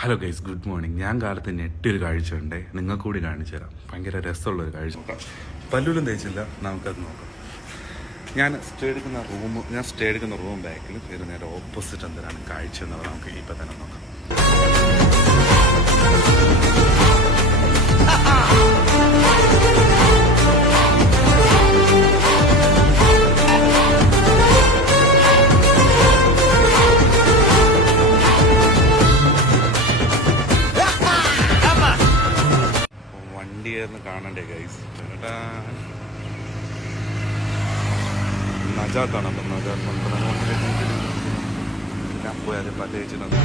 Hello guys, good morning. ഞാൻ കാലത്ത് ഞെട്ടൊരു കാഴ്ച ഉണ്ട്, നിങ്ങൾക്ക് കൂടി കാണിച്ചു തരാം. ഭയങ്കര രസമുള്ളൊരു കാഴ്ച. നോക്കാം, പല്ലൂരും തേച്ചില്ല, നമുക്കത് നോക്കാം. ഞാൻ സ്റ്റേ എടുക്കുന്ന റൂം ബാക്കിൽ ഇത് നേരെ ഓപ്പോസിറ്റ് എന്തിനാണ് കാഴ്ച എന്നുള്ളത് നമുക്ക് ഇപ്പം തന്നെ നോക്കാം. വണ്ടിയായിരുന്നു കാണണ്ടേ ഗൈസ്. നജാത്താണ്. അപ്പം നജാത്ത് ഞാൻ പോയി അത് പല്ല് വെച്ചിട്ടുണ്ട്.